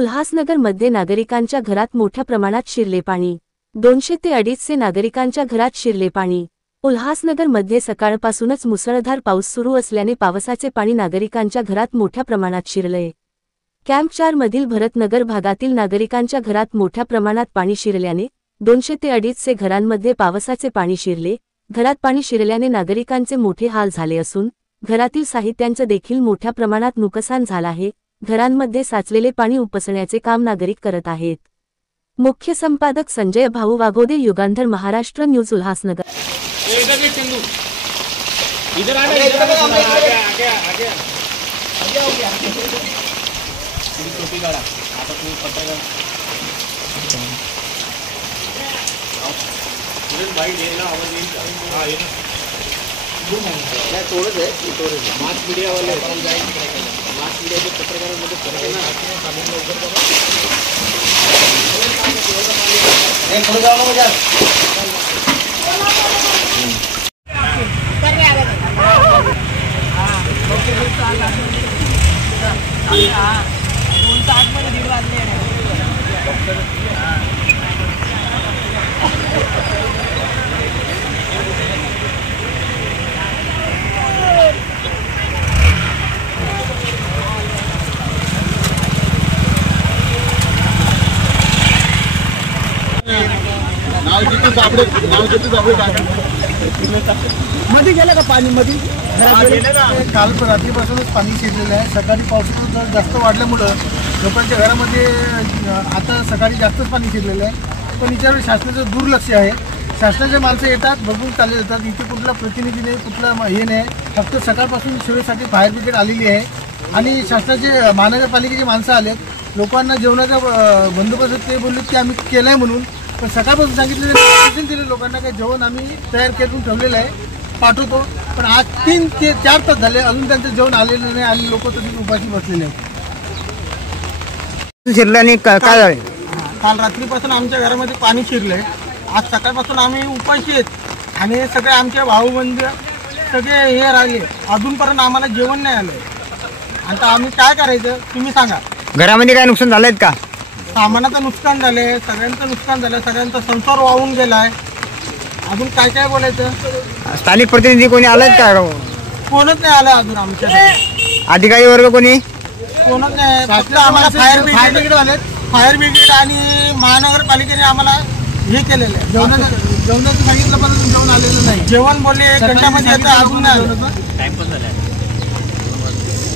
उल्हासनगरमध्ये नागरिकांच्या घरात मोठ्या प्रमाणात शिरले पाणी। 200 ते 250 नागरिकांच्या घरात शिरले पाणी। उल्हासनगरमध्ये सकाळपासूनच मुसळधार पाऊस सुरू असल्याने पावसाचे पाणी नागरिकांच्या घरात मोठ्या प्रमाणात शिरले। कॅम्प 4 मधील भरतनगर भागातील नागरिकांच्या घरात मोठ्या प्रमाणात पाणी शिरल्याने 200 ते 250 घरांमध्ये पावसाचे पाणी शिरले। घरात पाणी शिरल्याने नागरिकांचे मोठे हाल झाले असून घरातील साहित्यांचे देखील मोठ्या प्रमाणात नुकसान झाले आहे। घरांमध्ये साचलेले पाणी उपसण्याचे काम नागरिक करत आहेत। मुख्य संपादक Sanjay Bhau Waghode, Yugandhar, Maharashtra news, Ulhasnagar. Mass media वाले मास मीडिया के पत्रकारांमध्ये फरक आहे ना। पुढे जाऊ नको जास्त। मध्ये गेलं का पाणी? मध्ये काल रात्रीपासूनच पाणी शिरलेलं आहे। सकाळी पावसाचा दर जास्त वाढल्यामुळं लोकांच्या घरामध्ये आता सकाळी जास्तच पाणी शिरलेलं आहे। पण याच्यावर शासनाचं दुर्लक्ष आहे। शासनाचे माणसं येतात, बघून चालले जातात। इथे कुठला प्रतिनिधी नाही, कुठला हे नाही। फक्त सकाळपासून सेवेसाठी फायर ब्रिगेड आलेली आहे आणि शासनाचे महानगरपालिकेचे माणसं आलेत। लोकांना जेवणाचा बंदोबस्त ते बोलले की आम्ही केलं आहे म्हणून, पण सकाळपासून सांगितलेलं दिले लोकांना काही जेवण आम्ही तयार करून ठेवलेलं आहे, पाठवतो। पण आज 3 ते 4 तास झाले, अजून त्यांचं जेवण आलेलं नाही आणि लोक तरी उपाशी बसलेले आहेत। शिरल्याने काय झाले? काल रात्रीपासून आमच्या घरामध्ये पाणी शिरलंय। आज सकाळपासून आम्ही उपाशी आहेत आणि सगळे आमचे भाऊबंद सगळे हे राहिले, अजूनपर्यंत आम्हाला जेवण नाही आलंय। आता आम्ही काय करायचं तुम्ही सांगा। घरामध्ये काय नुकसान झालंय का? सामानाचं नुकसान झालंय, सगळ्यांचं नुकसान झालं, सगळ्यांचा संसार वाहून गेलाय। अजून काय काय बोलायचं? स्थानिक प्रतिनिधी कोणी आलायत का? कोणच नाही आलं अजून आमच्या अधिकारी वर्ग कोणी? कोणच नाही। फक्त आम्हाला फायर ब्रिगेड आणि महानगरपालिकेने आम्हाला हे केलेलं आहे। जेवणाचं सांगितलं पण जेवण आलेलं नाही। जेवण बोलले 1 घंट्यामध्ये येतं, अजून नाही आलं। टाइम पण झाला।